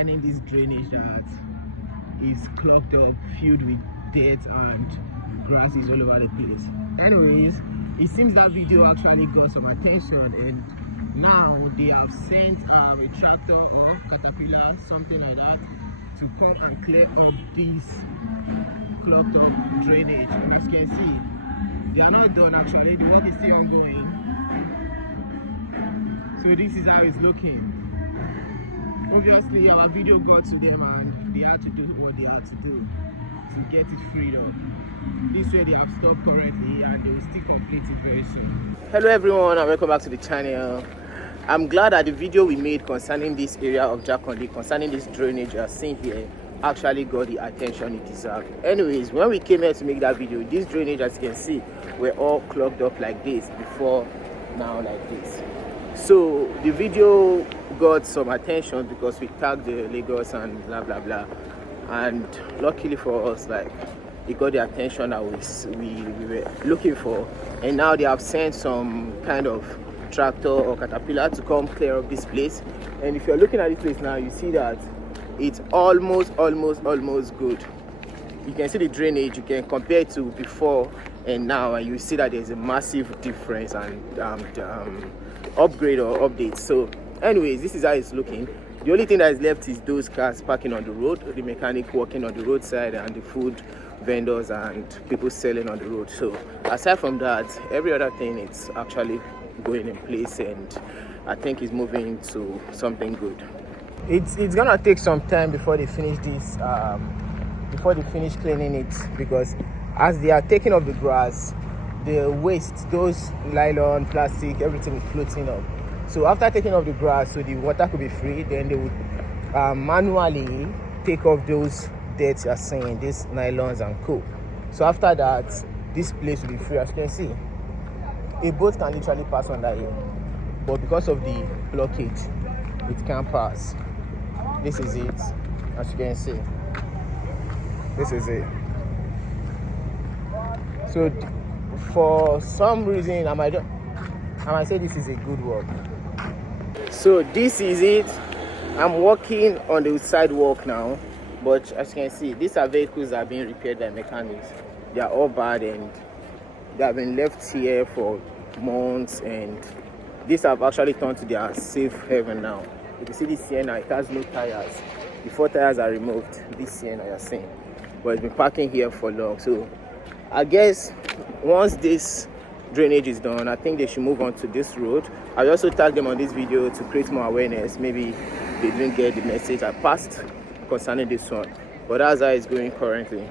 concerning this drainage that is clogged up, filled with dirt and grasses all over the place. Anyways, it seems that video actually got some attention, and now they have sent a tractor or caterpillar, something like that, to come and clear up this clogged up drainage. And as you can see, they are not done actually, the work is still ongoing. So this is how it's looking. Obviously our video got to them and they had to do what they had to do to get it freed up. This way they have stopped currently and they will still complete it very soon. Hello everyone and welcome back to the channel. I'm glad that the video we made concerning this area of Jakande, concerning this drainage you are seeing here, actually got the attention it deserved. Anyways, when we came here to make that video, this drainage, as you can see, were all clogged up like this before now like this. So the video got some attention because we tagged the Lagos and blah blah blah, and luckily for us, like, it got the attention that we were looking for. And now they have sent some kind of tractor or caterpillar to come clear up this place. And if you're looking at this place now, you see that it's almost good. You can see the drainage, you can compare it to before and now, and you see that there's a massive difference and upgrade or update. So anyways, this is how it's looking. The only thing that is left is those cars parking on the road, the mechanic working on the roadside, and the food vendors and people selling on the road. So aside from that, every other thing it's actually going in place, and I think it's moving to something good. It's gonna take some time before they finish this, before they finish cleaning it, because as they are taking up the grass, the waste, those nylon, plastic, everything is floating up. So after taking off the grass, so the water could be free, then they would manually take off those dirt you are seeing, these nylons and co. So after that, this place will be free. As you can see, a boat can literally pass under here, but because of the blockage, it can't pass. This is it, as you can see. This is it. So for some reason, I might say this is a good work. So this is it. I'm walking on the sidewalk now, but as you can see, these are vehicles that are being repaired by mechanics. They are all bad and they have been left here for months, and these have actually turned to their safe haven now. You can see this Sienna, it has no tires. The 4 tires are removed. This Sienna you're seeing, but it's been parking here for long. So I guess once this drainage is done, I think they should move on to this road. I also tagged them on this video to create more awareness. Maybe they didn't get the message I passed concerning this one, but that's how it's going currently.